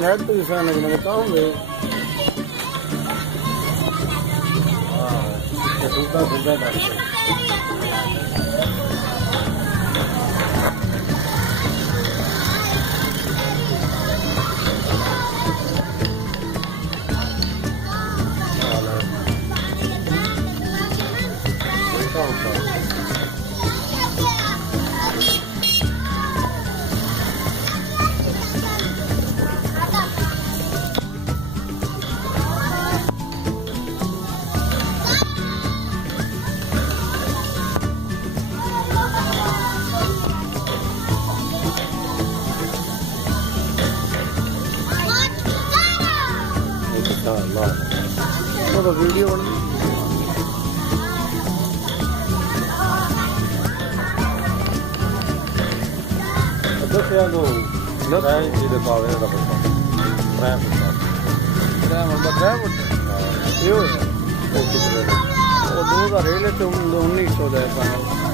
net तो इस मैं बताऊंगे दूसरा सुविधा तो वीडियो बन दसिया तो जी पावे का पता 2019 का